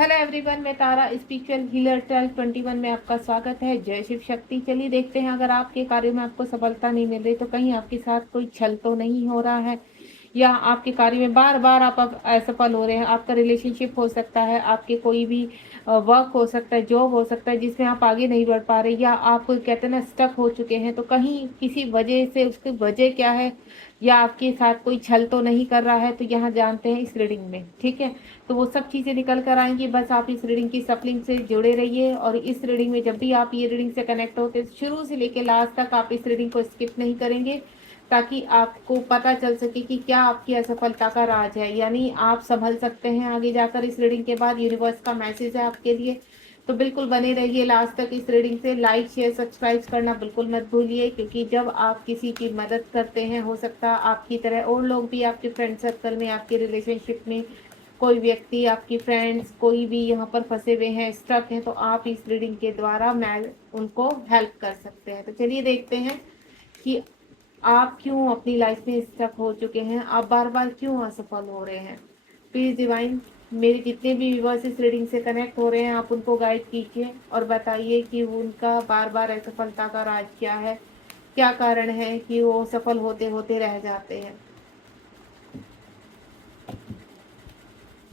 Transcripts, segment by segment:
Hello everyone, मैं तारा spiritual healer 1221 में आपका स्वागत है। जय शिव शक्ति। चलिए देखते हैं, अगर आपके कार्य में आपको सफलता नहीं मिल रही तो कहीं आपके साथ कोई छल तो नहीं हो रहा है, या आपके कार्य में बार बार आप असफल हो रहे हैं। आपका रिलेशनशिप हो सकता है, आपके कोई भी वर्क हो सकता है, जॉब हो सकता है जिसमें आप आगे नहीं बढ़ पा रहे, या आप कहते हैं ना स्टक हो चुके हैं। तो कहीं किसी वजह से, उसकी वजह क्या है, या आपके साथ कोई छल तो नहीं कर रहा है, तो यहाँ जानते हैं इस रीडिंग में। ठीक है, तो वो सब चीज़ें निकल कर आएंगी। बस आप इस रीडिंग की सप्लिंग से जुड़े रहिए, और इस रीडिंग में जब भी आप ये रीडिंग से कनेक्ट होते हैं, शुरू से लेकर लास्ट तक आप इस रीडिंग को स्किप नहीं करेंगे, ताकि आपको पता चल सके कि क्या आपकी असफलता का राज है। यानी आप संभल सकते हैं आगे जाकर। इस रीडिंग के बाद यूनिवर्स का मैसेज है आपके लिए, तो बिल्कुल बने रहिए लास्ट तक इस रीडिंग से। लाइक शेयर सब्सक्राइब करना बिल्कुल मत भूलिए, क्योंकि जब आप किसी की मदद करते हैं, हो सकता है आपकी तरह और लोग भी आपके फ्रेंड सर्कल में, आपके रिलेशनशिप में कोई व्यक्ति, आपकी फ्रेंड्स कोई भी यहाँ पर फंसे हुए हैं, स्ट्रक हैं, तो आप इस रीडिंग के द्वारा मैं उनको हेल्प कर सकते हैं। तो चलिए देखते हैं कि आप क्यों अपनी लाइफ में स्टक हो चुके हैं, आप बार बार क्यों असफल हो रहे हैं। प्लीज डिवाइन, मेरे जितने भी व्यूवर्स इस रीडिंग से कनेक्ट हो रहे हैं, आप उनको गाइड कीजिए और बताइए कि उनका बार बार असफलता का राज क्या है, क्या कारण है कि वो सफल होते होते रह जाते हैं।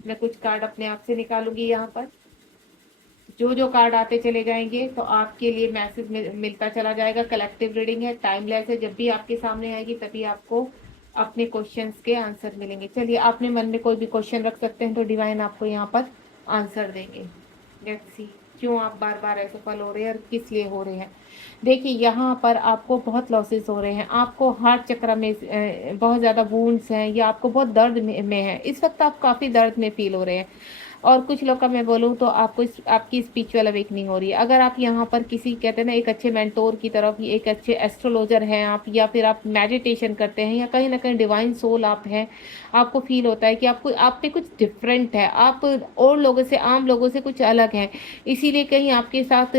मैं कुछ कार्ड अपने आप से निकालूंगी यहाँ पर। जो जो कार्ड आते चले जाएंगे तो आपके लिए मैसेज मिलता चला जाएगा। कलेक्टिव रीडिंग है, टाइमलेस है। जब भी आपके सामने आएगी तभी आपको अपने क्वेश्चंस के आंसर मिलेंगे। चलिए, आपने मन में कोई भी क्वेश्चन रख सकते हैं, तो डिवाइन आपको यहाँ पर आंसर देंगे। लेट्स सी, क्यों आप बार बार असफल हो रहे हैं और किस लिए हो रहे हैं। देखिए, यहाँ पर आपको बहुत लॉसेस हो रहे हैं, आपको हार्ट चक्र में बहुत ज़्यादा वुंड्स हैं, या आपको बहुत दर्द में है। इस वक्त आप काफ़ी दर्द में फील हो रहे हैं। और कुछ लोग का मैं बोलूँ तो आपको आपकी स्पिरिचुअल अवेकनिंग हो रही है। अगर आप यहाँ पर किसी कहते हैं ना एक अच्छे मेंटोर की तरफ, एक अच्छे एस्ट्रोलॉजर हैं आप, या फिर आप मेडिटेशन करते हैं, या कहीं ना कहीं डिवाइन सोल आप हैं, आपको फील होता है कि आपको आप पे कुछ डिफरेंट है, आप और लोगों से, आम लोगों से कुछ अलग हैं, इसीलिए कहीं आपके साथ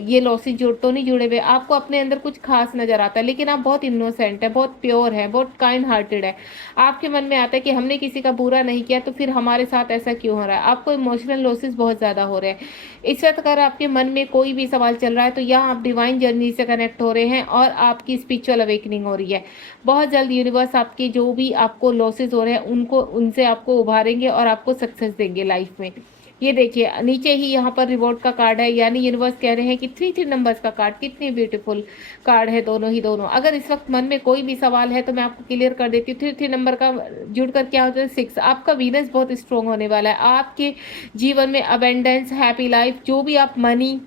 ये लॉसेस जुड़ तो नहीं जुड़े हुए। आपको अपने अंदर कुछ खास नजर आता है, लेकिन आप बहुत इनोसेंट है, बहुत प्योर है, बहुत काइंड हार्टेड है। आपके मन में आता है कि हमने किसी का बुरा नहीं किया, तो फिर हमारे साथ ऐसा क्यों हो रहा है। आपको इमोशनल लॉसेस बहुत ज़्यादा हो रहे हैं। इस वक्त अगर आपके मन में कोई भी सवाल चल रहा है, तो यहाँ आप डिवाइन जर्नी से कनेक्ट हो रहे हैं और आपकी स्पिरिचुअल अवेकनिंग हो रही है। बहुत जल्द यूनिवर्स आपके जो भी आपको लॉसेस हो रहे हैं उनको, उनसे आपको उभारेंगे और आपको सक्सेस देंगे लाइफ में। ये देखिए, नीचे ही यहाँ पर रिवॉर्ड का कार्ड है, यानी यूनिवर्स कह रहे हैं कि 3 नंबर्स का कार्ड, कितनी ब्यूटीफुल कार्ड है दोनों ही दोनों। अगर इस वक्त मन में कोई भी सवाल है तो मैं आपको क्लियर कर देती हूँ। 3 नंबर का जुड़कर क्या होता है 6। आपका वीनस बहुत स्ट्रॉन्ग होने वाला है। आपके जीवन में अबेंडेंस, हैप्पी लाइफ, जो भी आप मनी,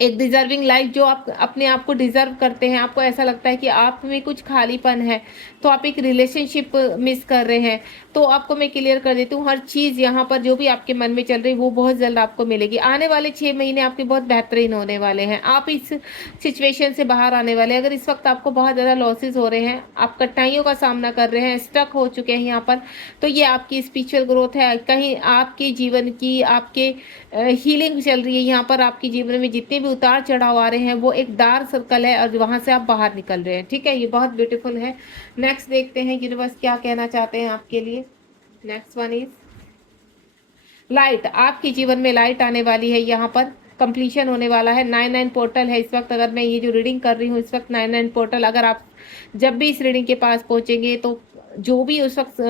एक डिजर्विंग लाइफ जो आप अपने आप को डिजर्व करते हैं, आपको ऐसा लगता है कि आप में कुछ खालीपन है, तो आप एक रिलेशनशिप मिस कर रहे हैं, तो आपको मैं क्लियर कर देती हूँ, हर चीज़ यहाँ पर जो भी आपके मन में चल रही है वो बहुत जल्द आपको मिलेगी। आने वाले 6 महीने आपके बहुत बेहतरीन होने वाले हैं। आप इस सिचुएशन से बाहर आने वाले हैं। अगर इस वक्त आपको बहुत ज़्यादा लॉसेज हो रहे हैं, आप कठिनाइयों का सामना कर रहे हैं, स्टक हो चुके हैं यहाँ पर, तो ये आपकी स्पिरिचुअल ग्रोथ है। कहीं आपके जीवन की, आपके हीलिंग चल रही है। यहाँ पर आपके जीवन में जितने भी उतार चढ़ाव आ रहे हैं वो एक डार्क सर्कल है, और वहां से आप बाहर निकल रहे हैं। ठीक है, ये बहुत ब्यूटीफुल है। नेक्स्ट देखते हैं यूनिवर्स क्या कहना चाहते हैं आपके लिए। Next one is light. आपके जीवन में लाइट आने वाली है। यहाँ पर कंप्लीशन होने वाला है। 9 पोर्टल है इस वक्त। अगर मैं ये जो रीडिंग कर रही हूँ इस वक्त 9 पोर्टल, अगर आप जब भी इस रीडिंग के पास पहुंचेंगे तो जो भी उस वक्त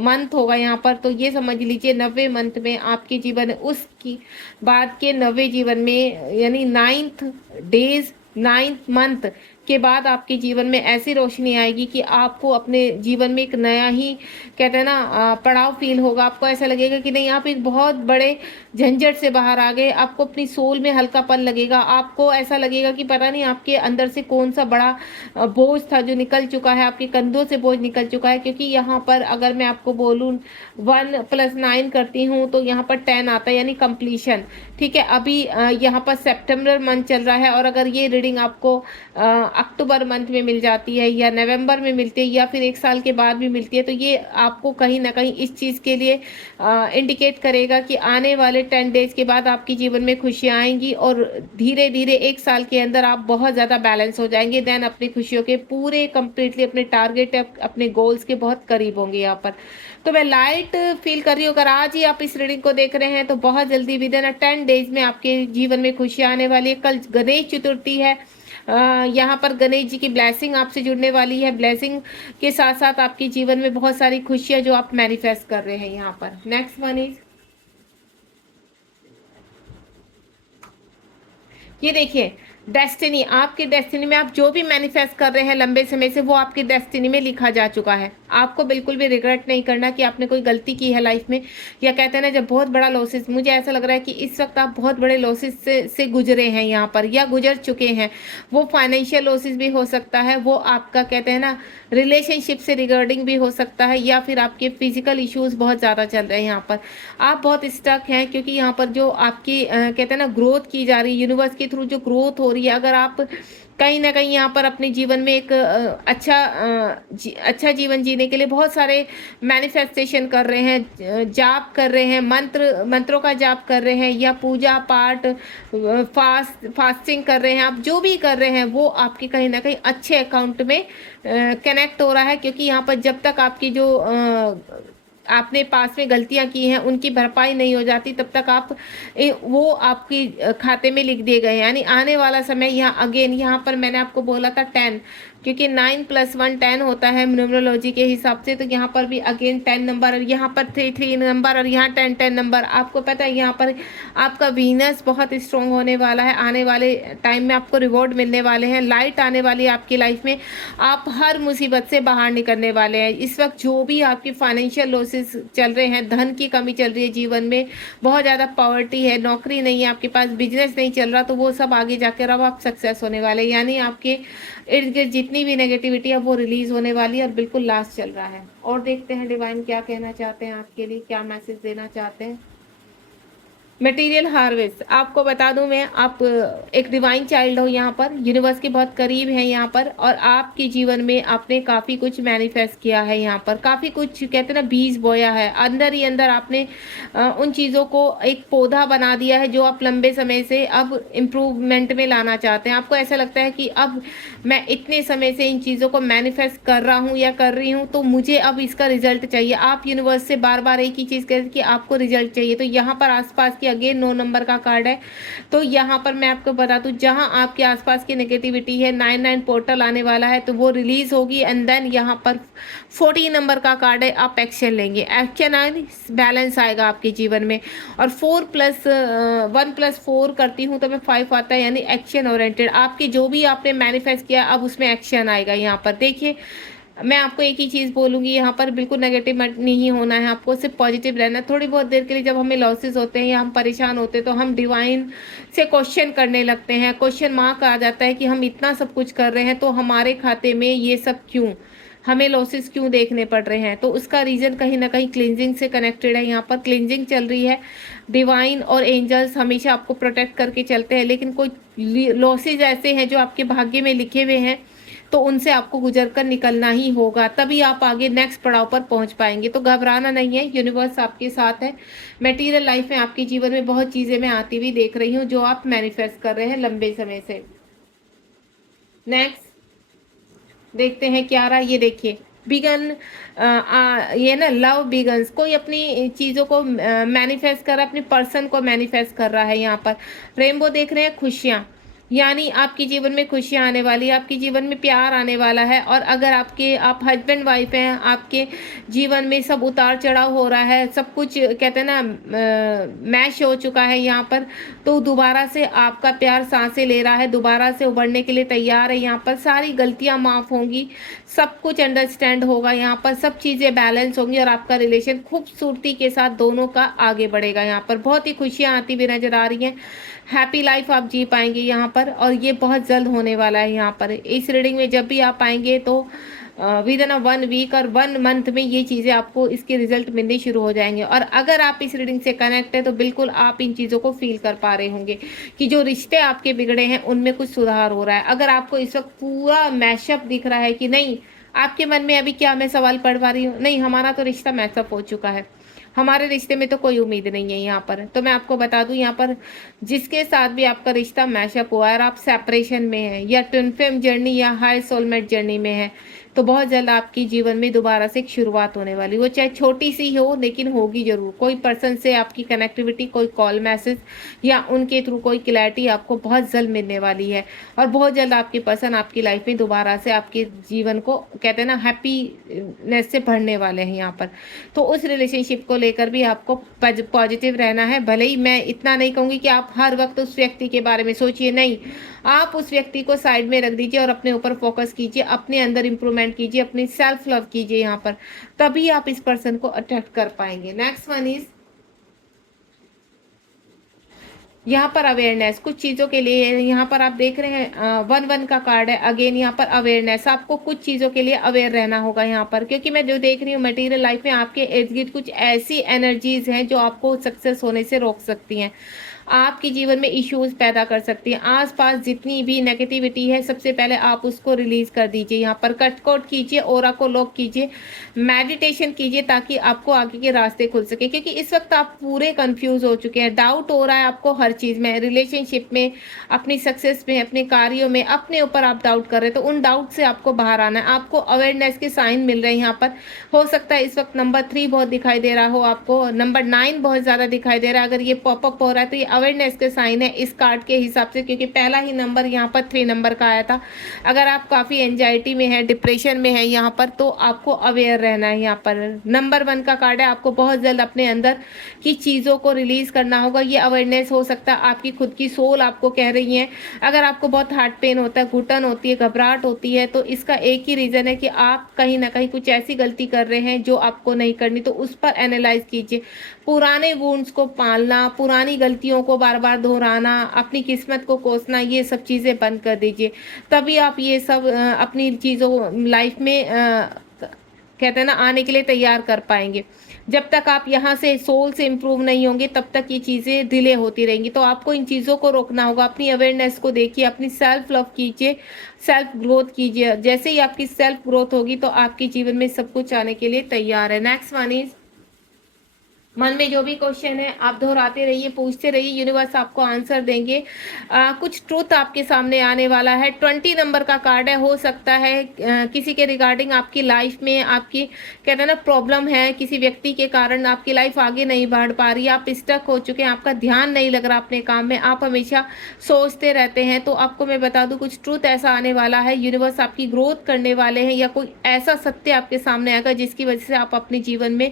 मंथ होगा यहाँ पर, तो ये समझ लीजिए 90 मंथ में आपके जीवन, उसकी बाद के 90 जीवन में, यानी 9th डेज, 9th मंथ के बाद आपके जीवन में ऐसी रोशनी आएगी कि आपको अपने जीवन में एक नया ही कहते हैं ना पड़ाव फील होगा। आपको ऐसा लगेगा कि नहीं, आप एक बहुत बड़े झंझट से बाहर आ गए। आपको अपनी सोल में हल्कापन लगेगा। आपको ऐसा लगेगा कि पता नहीं आपके अंदर से कौन सा बड़ा बोझ था जो निकल चुका है, आपके कंधों से बोझ निकल चुका है। क्योंकि यहाँ पर अगर मैं आपको बोलूँ 1 + 9 करती हूँ तो यहाँ पर 10 आता है, यानी कंप्लीशन। ठीक है, अभी यहाँ पर सितंबर मंथ चल रहा है, और अगर ये रीडिंग आपको अक्टूबर मंथ में मिल जाती है या नवंबर में मिलती है या फिर 1 साल के बाद भी मिलती है, तो ये आपको कहीं ना कहीं इस चीज़ के लिए इंडिकेट करेगा कि आने वाले 10 डेज के बाद आपके जीवन में खुशियाँ आएंगी और धीरे धीरे 1 साल के अंदर आप बहुत ज़्यादा बैलेंस हो जाएंगे। देन अपनी खुशियों के पूरे कंप्लीटली अपने टारगेट अपने गोल्स के बहुत करीब होंगे यहाँ पर। तो मैं लाइट फील कर रही हूँ। अगर आज ही आप इस रीडिंग को देख रहे हैं तो बहुत जल्दी विद इन 10 डेज में आपके जीवन में खुशियाँ आने वाली है। कल गणेश चतुर्थी है, यहाँ पर गणेश जी की ब्लेसिंग आपसे जुड़ने वाली है। ब्लेसिंग के साथ साथ आपके जीवन में बहुत सारी खुशियाँ जो आप मैनिफेस्ट कर रहे हैं यहाँ पर। नेक्स्ट वन इज, ये देखिए डेस्टिनी। आपके डेस्टिनी में आप जो भी मैनिफेस्ट कर रहे हैं लंबे समय से, वो आपकी डेस्टिनी में लिखा जा चुका है। आपको बिल्कुल भी रिग्रेट नहीं करना कि आपने कोई गलती की है लाइफ में, या कहते हैं ना जब बहुत बड़ा लॉसेस, मुझे ऐसा लग रहा है कि इस वक्त आप बहुत बड़े लॉसेस से गुजरे हैं यहाँ पर या गुजर चुके हैं। वो फाइनेंशियल लॉसेस भी हो सकता है, वो आपका कहते हैं ना रिलेशनशिप से रिगार्डिंग भी हो सकता है, या फिर आपके फिजिकल इश्यूज बहुत ज़्यादा चल रहे हैं यहाँ पर। आप बहुत स्टक हैं क्योंकि यहाँ पर जो आपकी कहते हैं ना ग्रोथ की जा रही है, यूनिवर्स के थ्रू जो ग्रोथ हो रही है, अगर आप कहीं ना कहीं यहाँ पर अपने जीवन में एक अच्छा जीवन जीने के लिए बहुत सारे मैनिफेस्टेशन कर रहे हैं, जाप कर रहे हैं, मंत्रों का जाप कर रहे हैं, या पूजा पाठ फास्टिंग कर रहे हैं, आप जो भी कर रहे हैं वो आपके कहीं ना कहीं अच्छे अकाउंट में कनेक्ट हो रहा है। क्योंकि यहाँ पर जब तक आपकी जो आपने पास में गलतियां की हैं उनकी भरपाई नहीं हो जाती, तब तक आप वो आपकी खाते में लिख दिए गए। यानी आने वाला समय यहाँ अगेन, यहाँ पर मैंने आपको बोला था 10, क्योंकि 9 + 1 10 होता है न्यूमरोलॉजी के हिसाब से, तो यहाँ पर भी अगेन 10 नंबर, और यहाँ पर 3 नंबर, और यहाँ 10 नंबर। आपको पता है यहाँ पर आपका वीनस बहुत स्ट्रॉन्ग होने वाला है। आने वाले टाइम में आपको रिवॉर्ड मिलने वाले हैं, लाइट आने वाली है आपकी लाइफ में, आप हर मुसीबत से बाहर निकलने वाले हैं। इस वक्त जो भी आपकी फाइनेंशियल लॉसेस चल रहे हैं, धन की कमी चल रही है जीवन में, बहुत ज़्यादा पॉवर्टी है, नौकरी नहीं है आपके पास, बिजनेस नहीं चल रहा, तो वो सब आगे जाकर अब आप सक्सेस होने वाले। यानी आपके इर्द गिर्द जितनी भी नेगेटिविटी है वो रिलीज होने वाली है और बिल्कुल लास्ट चल रहा है। और देखते हैं डिवाइन क्या कहना चाहते हैं आपके लिए, क्या मैसेज देना चाहते हैं। मटेरियल हार्वेस्ट, आपको बता दूं मैं, आप एक डिवाइन चाइल्ड हो यहाँ पर, यूनिवर्स के बहुत करीब हैं यहाँ पर, और आपके जीवन में आपने काफ़ी कुछ मैनिफेस्ट किया है यहाँ पर, काफ़ी कुछ कहते हैं ना बीज बोया है अंदर ही अंदर। आपने उन चीज़ों को एक पौधा बना दिया है जो आप लंबे समय से अब इम्प्रूवमेंट में लाना चाहते हैं। आपको ऐसा लगता है कि अब मैं इतने समय से इन चीज़ों को मैनिफेस्ट कर रहा हूँ या कर रही हूँ, तो मुझे अब इसका रिजल्ट चाहिए। आप यूनिवर्स से बार बार एक ही चीज़ कहते हैं कि आपको रिजल्ट चाहिए। तो यहाँ पर आसपास की अगेन 9 नंबर का कार्ड है। तो यहाँ पर मैं आपको बता दूं, जहाँ आपके आसपास की नेगेटिविटी है, 99 पोर्टल आने वाला है, तो वो रिलीज होगी। एंड देन यहाँ पर 40 नंबर का कार्ड है, आप एक्शन लेंगे, एक्शन आए, बैलेंस आएगा आपके जीवन में। और 1 + 4 करती हूँ तो मैं 5 आता है, यानी एक्शन ओरिएंटेड। आपके जो भी आपने मैनिफेस्ट किया अब उसमें एक्शन आएगा। यहाँ पर देखिए, मैं आपको एक ही चीज़ बोलूँगी, यहाँ पर बिल्कुल नेगेटिव नहीं होना है, आपको सिर्फ पॉजिटिव रहना है। थोड़ी बहुत देर के लिए जब हमें लॉसेस होते हैं या हम परेशान होते हैं तो हम डिवाइन से क्वेश्चन करने लगते हैं, क्वेश्चन मार्क आ जाता है कि हम इतना सब कुछ कर रहे हैं तो हमारे खाते में ये सब क्यों, हमें लॉसेस क्यों देखने पड़ रहे हैं। तो उसका रीज़न कहीं ना कहीं क्लिनजिंग से कनेक्टेड है। यहाँ पर क्लिनजिंग चल रही है, डिवाइन और एंजल्स हमेशा आपको प्रोटेक्ट करके चलते हैं, लेकिन कोई लॉसेज ऐसे हैं जो आपके भाग्य में लिखे हुए हैं, तो उनसे आपको गुजर कर निकलना ही होगा, तभी आप आगे नेक्स्ट पड़ाव पर पहुंच पाएंगे। तो घबराना नहीं है, यूनिवर्स आपके साथ है। मटेरियल लाइफ में आपके जीवन में बहुत चीज़ें मैं आती हुई देख रही हूँ जो आप मैनिफेस्ट कर रहे हैं लंबे समय से। नेक्स्ट देखते हैं क्या रहा। ये देखिए बिगन, ये ना लव बिगन्स, कोई अपनी चीज़ों को मैनिफेस्ट कर रहा है, अपनी पर्सन को मैनिफेस्ट कर रहा है। यहाँ पर रेनबो देख रहे हैं, खुशियाँ, यानी आपके जीवन में खुशियाँ आने वाली है, आपके जीवन में प्यार आने वाला है। और अगर आप हस्बैंड वाइफ हैं, आपके जीवन में सब उतार चढ़ाव हो रहा है, सब कुछ कहते हैं ना मैश हो चुका है यहाँ पर, तो दोबारा से आपका प्यार सांसें ले रहा है, दोबारा से उभरने के लिए तैयार है। यहाँ पर सारी गलतियाँ माफ़ होंगी, सब कुछ अंडरस्टैंड होगा, यहाँ पर सब चीज़ें बैलेंस होंगी और आपका रिलेशन खूबसूरती के साथ दोनों का आगे बढ़ेगा। यहाँ पर बहुत ही खुशियाँ आती हुई नजर आ रही हैं, हैप्पी लाइफ आप जी पाएंगे यहाँ पर, और ये बहुत जल्द होने वाला है। यहाँ पर इस रीडिंग में जब भी आप आएंगे तो विद इन 1 वीक और 1 मंथ में ये चीज़ें आपको इसके रिजल्ट मिलने शुरू हो जाएंगे। और अगर आप इस रीडिंग से कनेक्ट है तो बिल्कुल आप इन चीज़ों को फील कर पा रहे होंगे कि जो रिश्ते आपके बिगड़े हैं उनमें कुछ सुधार हो रहा है। अगर आपको इस वक्त पूरा मैशअप दिख रहा है कि नहीं, आपके मन में अभी क्या मैं सवाल पढ़ पा रही हूँ, नहीं हमारा तो रिश्ता मैचअप हो चुका है, हमारे रिश्ते में तो कोई उम्मीद नहीं है यहाँ पर, तो मैं आपको बता दूं यहाँ पर जिसके साथ भी आपका रिश्ता मैशअप हुआ है और आप सेपरेशन में है या ट्विन फ्लेम जर्नी या हाई सोलमेट जर्नी में है, तो बहुत जल्द आपकी जीवन में दोबारा से एक शुरुआत होने वाली, वो चाहे छोटी सी हो लेकिन होगी जरूर। कोई पर्सन से आपकी कनेक्टिविटी, कोई कॉल मैसेज या उनके थ्रू कोई क्लैरिटी आपको बहुत जल्द मिलने वाली है और बहुत जल्द आपके पर्सन आपकी लाइफ में दोबारा से आपके जीवन को कहते हैं ना हैप्पीनेस से भरने वाले हैं यहाँ पर। तो उस रिलेशनशिप को लेकर भी आपको पॉजिटिव रहना है। भले ही मैं इतना नहीं कहूँगी कि आप हर वक्त उस व्यक्ति के बारे में सोचिए, नहीं, आप उस व्यक्ति को साइड में रख दीजिए और अपने ऊपर फोकस कीजिए, अपने अंदर इंप्रूवमेंट कीजिए, अपनी सेल्फ लव कीजिए यहाँ पर, तभी आप इस पर्सन को अट्रैक्ट कर पाएंगे। नेक्स्ट वन इज यहाँ पर अवेयरनेस। कुछ चीज़ों के लिए यहाँ पर आप देख रहे हैं 1-1 का कार्ड है। अगेन यहाँ पर अवेयरनेस, आपको कुछ चीज़ों के लिए अवेयर रहना होगा यहाँ पर, क्योंकि मैं जो देख रही हूँ मटेरियल लाइफ में आपके इर्द गिर्द कुछ ऐसी एनर्जीज हैं जो आपको सक्सेस होने से रोक सकती हैं, आपके जीवन में इश्यूज पैदा कर सकती हैं। आसपास जितनी भी नेगेटिविटी है सबसे पहले आप उसको रिलीज कर दीजिए, यहाँ पर कट कोट कीजिए, ऑरा को लॉक कीजिए, मेडिटेशन कीजिए ताकि आपको आगे के रास्ते खुल सके, क्योंकि इस वक्त आप पूरे कंफ्यूज हो चुके हैं, डाउट हो रहा है आपको हर चीज में, रिलेशनशिप में, अपनी सक्सेस में, अपने कार्यों में, अपने ऊपर आप डाउट कर रहे हैं। तो उन डाउट से आपको बाहर आना है, आपको अवेयरनेस के साइन मिल रहे हैं यहाँ पर। हो सकता है इस वक्त नंबर 3 बहुत दिखाई दे रहा हो आपको, नंबर 9 बहुत ज्यादा दिखाई दे रहा है। अगर ये पॉपअप हो रहा है तो ये अवेयरनेस के साइन है इस कार्ड के हिसाब से, क्योंकि पहला ही नंबर यहाँ पर 3 नंबर का आया था। अगर आप काफी एंजाइटी में है, डिप्रेशन में है यहाँ पर, तो आपको अवेयर रहना है। यहाँ पर नंबर 1 का कार्ड है, आपको बहुत जल्द अपने अंदर की चीजों को रिलीज करना होगा। ये अवेयरनेस हो सकता है आपकी खुद की सोल आपको कह रही है। अगर आपको बहुत हार्ट पेन होता है, घुटन होती है, घबराहट होती है, तो इसका एक ही रीजन है कि आप कहीं ना कहीं कुछ ऐसी गलती कर रहे हैं जो आपको नहीं करनी। तो उस पर एनालाइज कीजिए, पुराने वुंड्स को पालना, पुरानी गलतियों को बार बार दोहराना, अपनी किस्मत को कोसना, ये सब चीजें बंद कर दीजिए, तभी आप ये सब अपनी चीजों लाइफ में कहते हैं ना आने के लिए तैयार कर पाएंगे। जब तक आप यहाँ से सोल से इम्प्रूव नहीं होंगे तब तक ये चीज़ें डिले होती रहेंगी। तो आपको इन चीज़ों को रोकना होगा, अपनी अवेयरनेस को देखिए, अपनी सेल्फ लव कीजिए, सेल्फ ग्रोथ कीजिए। जैसे ही आपकी सेल्फ ग्रोथ होगी तो आपके जीवन में सब कुछ आने के लिए तैयार है। नेक्स्ट वन इज, मन में जो भी क्वेश्चन है आप दोहराते रहिए, पूछते रहिए, यूनिवर्स आपको आंसर देंगे। कुछ ट्रूथ आपके सामने आने वाला है। 20 नंबर का कार्ड है, हो सकता है किसी के रिगार्डिंग आपकी लाइफ में आपकी कहते हैं ना प्रॉब्लम है, किसी व्यक्ति के कारण आपकी लाइफ आगे नहीं बढ़ पा रही है, आप स्टक हो चुके हैं, आपका ध्यान नहीं लग रहा अपने काम में, आप हमेशा सोचते रहते हैं। तो आपको मैं बता दूं कुछ ट्रूथ ऐसा आने वाला है, यूनिवर्स आपकी ग्रोथ करने वाले हैं, या कोई ऐसा सत्य आपके सामने आएगा जिसकी वजह से आप अपने जीवन में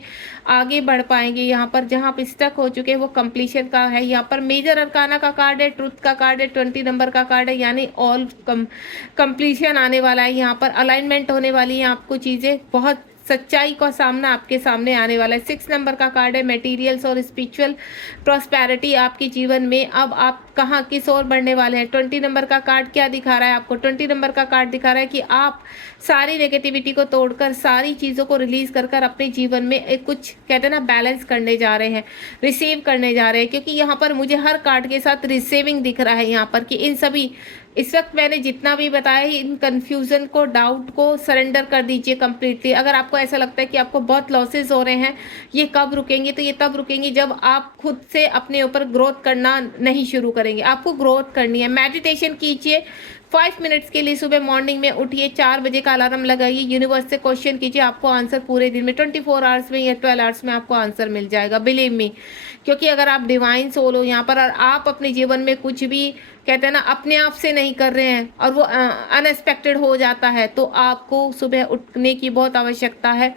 आगे बढ़ पाएंगे। यहाँ पर जहाँ आप स्टक हो चुके हैं वो कंप्लीशन का है। यहाँ पर मेजर अरकाना का कार्ड है, ट्रुथ का कार्ड है, 20 नंबर का कार्ड है, यानी ऑल कंप्लीशन आने वाला है। यहाँ पर अलाइनमेंट होने वाली है आपको चीजें, बहुत सच्चाई का सामना आपके सामने आने वाला है। 6 नंबर का कार्ड है, मटेरियल्स और स्पिरिचुअल प्रॉस्पेरिटी आपके जीवन में। अब आप कहाँ किस ओर बढ़ने वाले हैं। 20 नंबर का कार्ड क्या दिखा रहा है आपको, 20 नंबर का कार्ड दिखा रहा है कि आप सारी नेगेटिविटी को तोड़कर, सारी चीज़ों को रिलीज कर कर अपने जीवन में एक कुछ कहते हैं ना बैलेंस करने जा रहे हैं, रिसीव करने जा रहे हैं। क्योंकि यहाँ पर मुझे हर कार्ड के साथ रिसीविंग दिख रहा है यहाँ पर कि इन सभी इस वक्त मैंने जितना भी बताया है, इन कंफ्यूजन को, डाउट को सरेंडर कर दीजिए कंप्लीटली। अगर आपको ऐसा लगता है कि आपको बहुत लॉसेस हो रहे हैं, ये कब रुकेंगे, तो ये तब रुकेंगे जब आप खुद से अपने ऊपर ग्रोथ करना नहीं शुरू करेंगे। आपको ग्रोथ करनी है, मेडिटेशन कीजिए 5 मिनट्स के लिए, सुबह मॉर्निंग में उठिए, 4 बजे का अलार्म लगाइए, यूनिवर्स से क्वेश्चन कीजिए, आपको आंसर पूरे दिन में 24 आवर्स में या 12 आवर्स में आपको आंसर मिल जाएगा, बिलीव मी। क्योंकि अगर आप डिवाइन सोल हो यहाँ पर और आप अपने जीवन में कुछ भी कहते हैं ना अपने आप से नहीं कर रहे हैं और वो अनएक्सपेक्टेड हो जाता है, तो आपको सुबह उठने की बहुत आवश्यकता है।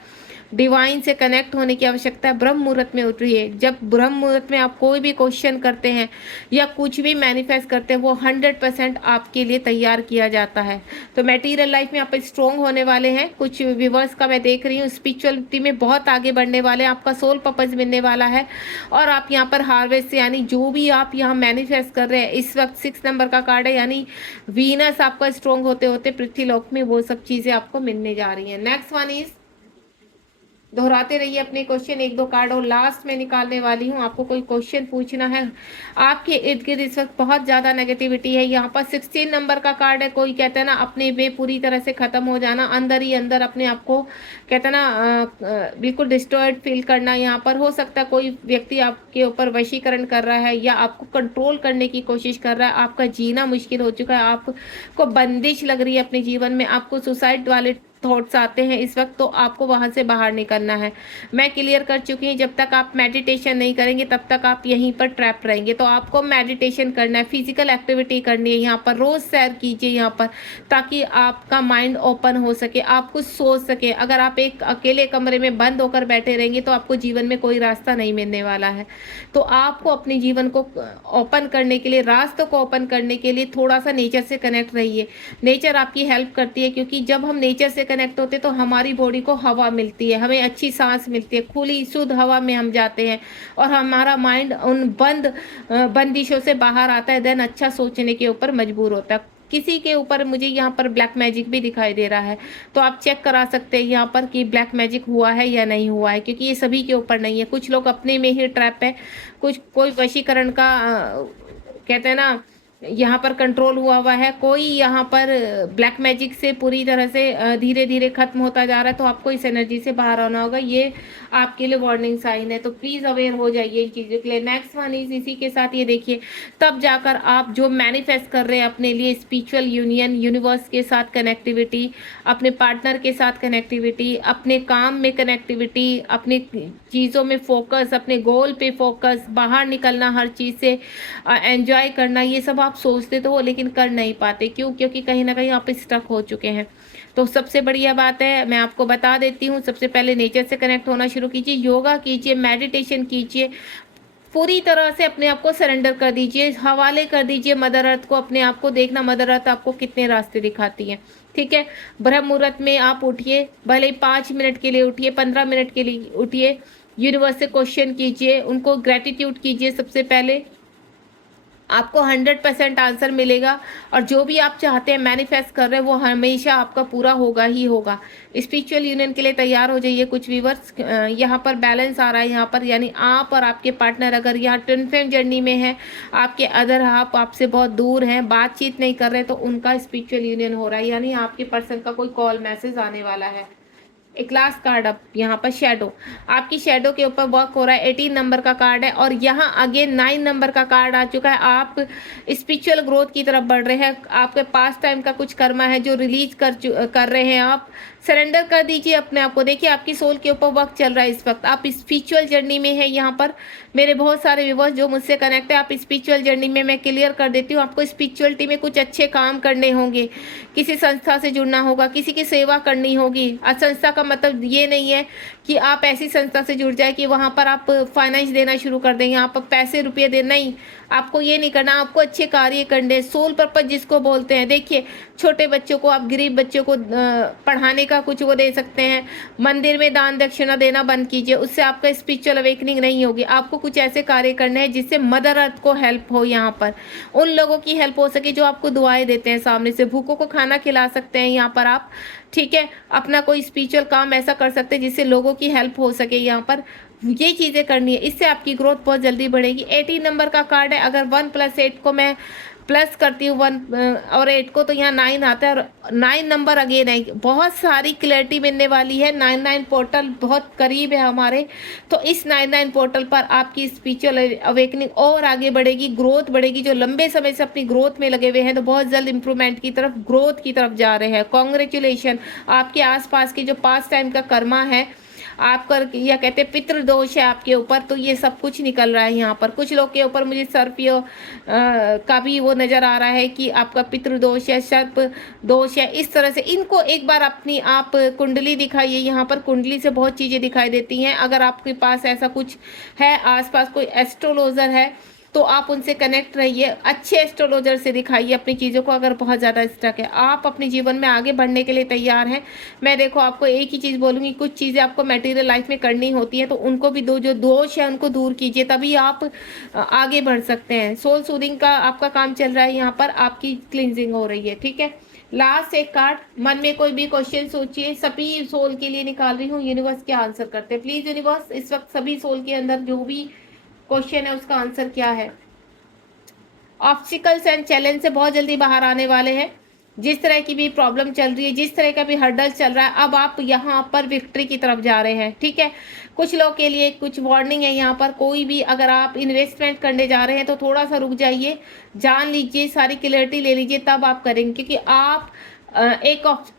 डिवाइन से कनेक्ट होने की आवश्यकता है। ब्रह्म मुहूर्त में उठिए। जब ब्रह्म मुहूर्त में आप कोई भी क्वेश्चन करते हैं या कुछ भी मैनिफेस्ट करते हैं, वो 100% आपके लिए तैयार किया जाता है। तो मटेरियल लाइफ में आप स्ट्रॉन्ग होने वाले हैं। कुछ व्यूवर्स का मैं देख रही हूँ स्पिरिचुअलिटी में बहुत आगे बढ़ने वाले हैं, आपका सोल पर्पज मिलने वाला है। और आप यहाँ पर हार्वेस्ट यानी जो भी आप यहाँ मैनिफेस्ट कर रहे हैं, इस वक्त 6 नंबर का कार्ड है, यानी वीनस आपका स्ट्रॉन्ग होते होते पृथ्वीलोक में वो सब चीजें आपको मिलने जा रही हैं। नेक्स्ट वन इज, दोहराते रहिए अपने क्वेश्चन, एक दो कार्ड और लास्ट में निकालने वाली हूँ। आपको कोई क्वेश्चन पूछना है। आपके इर्द गिर्द इस वक्त बहुत ज्यादा नेगेटिविटी है। यहाँ पर 16 नंबर का कार्ड है। कोई कहते हैं ना अपने में पूरी तरह से खत्म हो जाना, अंदर ही अंदर अपने आप को कहते हैं ना बिल्कुल डिस्ट्रॉयड फील करना। यहाँ पर हो सकता है कोई व्यक्ति आपके ऊपर वशीकरण कर रहा है या आपको कंट्रोल करने की कोशिश कर रहा है। आपका जीना मुश्किल हो चुका है, आपको बंदिश लग रही है अपने जीवन में, आपको सुसाइड वाले थॉट्स आते हैं इस वक्त, तो आपको वहां से बाहर निकलना है। मैं क्लियर कर चुकी हूँ, जब तक आप मेडिटेशन नहीं करेंगे तब तक आप यहीं पर ट्रैप रहेंगे। तो आपको मेडिटेशन करना है, फिजिकल एक्टिविटी करनी है, यहाँ पर रोज सैर कीजिए यहाँ पर, ताकि आपका माइंड ओपन हो सके, आप कुछ सोच सके। अगर आप एक अकेले कमरे में बंद होकर बैठे रहेंगे तो आपको जीवन में कोई रास्ता नहीं मिलने वाला है। तो आपको अपने जीवन को ओपन करने के लिए, रास्तों को ओपन करने के लिए थोड़ा सा नेचर से कनेक्ट रहिए। नेचर आपकी हेल्प करती है, क्योंकि जब हम नेचर से कनेक्ट होते तो हमारी बॉडी को हवा मिलती है, हमें अच्छी सांस मिलती है, खुली शुद्ध हवा में हम जाते हैं और हमारा माइंड उन बंदिशों से बाहर आता है, देन अच्छा सोचने के ऊपर मजबूर होता है। किसी के ऊपर मुझे यहाँ पर ब्लैक मैजिक भी दिखाई दे रहा है, तो आप चेक करा सकते हैं यहाँ पर कि ब्लैक मैजिक हुआ है या नहीं हुआ है, क्योंकि ये सभी के ऊपर नहीं है। कुछ लोग अपने में ही ट्रैप है, कुछ कोई वशीकरण का कहते हैं ना यहाँ पर कंट्रोल हुआ है, कोई यहाँ पर ब्लैक मैजिक से पूरी तरह से धीरे धीरे खत्म होता जा रहा है। तो आपको इस एनर्जी से बाहर आना होगा, ये आपके लिए वार्निंग साइन है। तो प्लीज अवेयर हो जाइए इन चीज़ों के लिए। नेक्स्ट वन इज, इसी के साथ ये देखिए, तब जाकर आप जो मैनिफेस्ट कर रहे हैं अपने लिए, स्पिरिचुअल यूनियन, यूनिवर्स के साथ कनेक्टिविटी, अपने पार्टनर के साथ कनेक्टिविटी, अपने काम में कनेक्टिविटी, अपनी चीज़ों में फोकस, अपने गोल पे फोकस, बाहर निकलना, हर चीज़ से एंजॉय करना, ये सब आप सोचते तो हो लेकिन कर नहीं पाते। क्यों? क्योंकि कहीं ना कहीं आप स्टक हो चुके हैं। तो सबसे बढ़िया बात है, मैं आपको बता देती हूँ, सबसे पहले नेचर से कनेक्ट होना शुरू कीजिए, योगा कीजिए, मेडिटेशन कीजिए, पूरी तरह से अपने आप को सरेंडर कर दीजिए, हवाले कर दीजिए मदर अर्थ को, अपने आप को देखना मदर अर्थ आपको कितने रास्ते दिखाती है। ठीक है, ब्रह्म मुहूर्त में आप उठिए, भले ही 5 मिनट के लिए उठिए, 15 मिनट के लिए उठिए, यूनिवर्स से क्वेश्चन कीजिए, उनको ग्रेटिट्यूड कीजिए। सबसे पहले आपको 100% आंसर मिलेगा, और जो भी आप चाहते हैं मैनिफेस्ट कर रहे हैं वो हमेशा आपका पूरा होगा ही होगा। स्पिरिचुअल यूनियन के लिए तैयार हो जाइए। कुछ व्यूवर्स यहाँ पर बैलेंस आ रहा है यहाँ पर, यानी आप और आपके पार्टनर अगर यहाँ ट्विन फ्लेम जर्नी में है, आपके अदर हाफ आपसे बहुत दूर हैं, बातचीत नहीं कर रहे, तो उनका स्पिरिचुअल यूनियन हो रहा है, यानी आपके पर्सन का कोई कॉल मैसेज आने वाला है। एक लास्ट कार्ड अब यहाँ पर शैडो, आपकी शैडो के ऊपर वर्क हो रहा है। 18 नंबर का कार्ड है, और यहाँ अगेन 9 नंबर का कार्ड आ चुका है। आप स्पिरिचुअल ग्रोथ की तरफ बढ़ रहे हैं। आपके पास टाइम का कुछ कर्मा है जो रिलीज कर रहे हैं। आप सरेंडर कर दीजिए अपने आप को। देखिए आपकी सोल के ऊपर वर्क चल रहा है इस वक्त, आप स्पिरिचुअल जर्नी में है। यहाँ पर मेरे बहुत सारे व्यूअर्स जो मुझसे कनेक्ट है, आप स्पिरिचुअल जर्नी में, मैं क्लियर कर देती हूँ, आपको स्पिरिचुअलिटी में कुछ अच्छे काम करने होंगे, किसी संस्था से जुड़ना होगा, किसी की सेवा करनी होगी। संस्था का मतलब ये नहीं है कि आप ऐसी संस्था से जुड़ जाए कि वहाँ पर आप फाइनेंस देना शुरू कर दें, यहाँ पर पैसे रुपये दे, नहीं, आपको ये नहीं करना। आपको अच्छे कार्य करने, सोल पर्पज जिसको बोलते हैं। देखिए छोटे बच्चों को, आप गरीब बच्चों को पढ़ाने का कुछ वो दे सकते हैं, मंदिर में दान दक्षिणा देना बंद कीजिए, उससे आपका स्पिरिचुअल अवेकनिंग नहीं होगी। आपको कुछ ऐसे कार्य करने हैं जिससे मदर अर्थ को हेल्प हो, यहाँ पर उन लोगों की हेल्प हो सके जो आपको दुआएं देते हैं सामने से, भूखों को खाना खिला सकते हैं यहाँ पर आप। ठीक है, अपना कोई स्पिरिचुअल काम ऐसा कर सकते हैं जिससे लोगों की हेल्प हो सके, यहाँ पर ये चीज़ें करनी है, इससे आपकी ग्रोथ बहुत जल्दी बढ़ेगी। 18 नंबर का कार्ड है, अगर 1 + 8 को मैं प्लस करती हूँ 1 और 8 को, तो यहाँ 9 आता है, और 9 नंबर अगेन है, बहुत सारी क्लैरिटी मिलने वाली है। 9-9 पोर्टल बहुत करीब है हमारे, तो इस 9-9 पोर्टल पर आपकी स्पिरिचुअल अवेकनिंग और आगे बढ़ेगी, ग्रोथ बढ़ेगी। जो लंबे समय से अपनी ग्रोथ में लगे हुए हैं तो बहुत जल्द इंप्रूवमेंट की तरफ, ग्रोथ की तरफ जा रहे हैं। कॉन्ग्रेचुलेशन, आपके आसपास के जो पास्ट टाइम का कर्मा है, आपका या कहते हैं पितृ दोष है आपके ऊपर, तो ये सब कुछ निकल रहा है यहाँ पर। कुछ लोग के ऊपर मुझे सर्प का भी वो नजर आ रहा है कि आपका पितृ दोष है, सर्प दोष है, इस तरह से। इनको एक बार अपनी आप कुंडली दिखाइए, यहाँ पर कुंडली से बहुत चीजें दिखाई देती हैं। अगर आपके पास ऐसा कुछ है, आसपास कोई एस्ट्रोलॉजर है, तो आप उनसे कनेक्ट रहिए, अच्छे एस्ट्रोलॉजर से दिखाइए अपनी चीज़ों को। अगर बहुत ज़्यादा स्टक है, आप अपने जीवन में आगे बढ़ने के लिए तैयार हैं, मैं देखो आपको एक ही चीज़ बोलूँगी, कुछ चीज़ें आपको मटेरियल लाइफ में करनी होती है, तो उनको भी जो दोष है उनको दूर कीजिए, तभी आप आगे बढ़ सकते हैं। सोल सूदिंग का आपका काम चल रहा है, यहाँ पर आपकी क्लिनजिंग हो रही है, ठीक है। लास्ट एक कार्ड, मन में कोई भी क्वेश्चन सोचिए, सभी सोल के लिए निकाल रही हूँ, यूनिवर्स के आंसर करते हैं प्लीज। यूनिवर्स इस वक्त सभी सोल के अंदर जो भी क्वेश्चन है उसका आंसर क्या है। ऑब्स्टिकल्स एंड चैलेंज से बहुत जल्दी बाहर आने वाले हैं। जिस तरह की भी प्रॉब्लम चल रही है, जिस तरह का भी हर्डल चल रहा है, अब आप यहाँ पर विक्ट्री की तरफ जा रहे हैं, ठीक है। कुछ लोग के लिए कुछ वार्निंग है यहाँ पर, कोई भी अगर आप इन्वेस्टमेंट करने जा रहे हैं तो थोड़ा सा रुक जाइए, जान लीजिए, सारी क्लियरिटी ले लीजिए, तब आप करेंगे। क्योंकि आप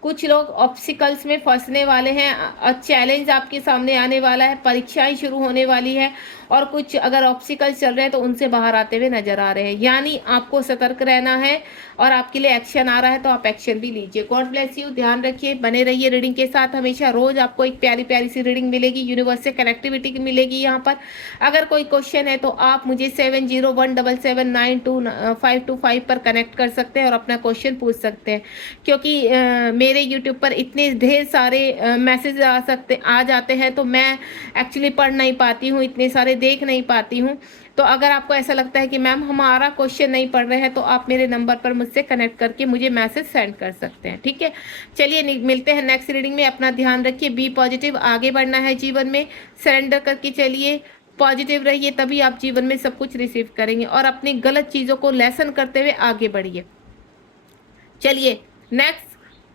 कुछ लोग ऑब्स्टिकल्स में फंसने वाले हैं, चैलेंज आपके सामने आने वाला है, परीक्षाएं शुरू होने वाली है, और कुछ अगर ऑब्स्टिकल्स चल रहे हैं तो उनसे बाहर आते हुए नजर आ रहे हैं। यानी आपको सतर्क रहना है, और आपके लिए एक्शन आ रहा है तो आप एक्शन भी लीजिए। गॉड ब्लेस यू, ध्यान रखिए, बने रहिए रीडिंग के साथ। हमेशा रोज आपको एक प्यारी प्यारी सी रीडिंग मिलेगी, यूनिवर्स से कनेक्टिविटी मिलेगी यहाँ पर। अगर कोई क्वेश्चन है तो आप मुझे 7017792525 पर कनेक्ट कर सकते हैं और अपना क्वेश्चन पूछ सकते हैं। क्योंकि मेरे यूट्यूब पर इतने ढेर सारे मैसेज आ जाते हैं, तो मैं एक्चुअली पढ़ नहीं पाती हूँ, इतने सारे देख नहीं पाती हूँ। तो अगर आपको ऐसा लगता है कि मैम हमारा क्वेश्चन नहीं पढ़ रहे हैं, तो आप मेरे नंबर पर मुझसे कनेक्ट करके मुझे मैसेज सेंड कर सकते हैं, ठीक है। चलिए मिलते हैं नेक्स्ट रीडिंग में। अपना ध्यान रखिए, बी पॉजिटिव, आगे बढ़ना है जीवन में, सरेंडर करके चलिए, पॉजिटिव रहिए, तभी आप जीवन में सब कुछ रिसीव करेंगे, और अपनी गलत चीज़ों को लेसन करते हुए आगे बढ़िए। चलिए नेक्स्ट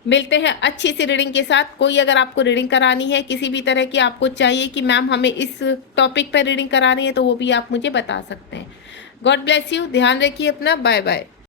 मिलते हैं अच्छी सी रीडिंग के साथ। कोई अगर आपको रीडिंग करानी है, किसी भी तरह की आपको चाहिए कि मैम हमें इस टॉपिक पर रीडिंग करानी है, तो वो भी आप मुझे बता सकते हैं। गॉड ब्लेस यू, ध्यान रखिए अपना, बाय बाय।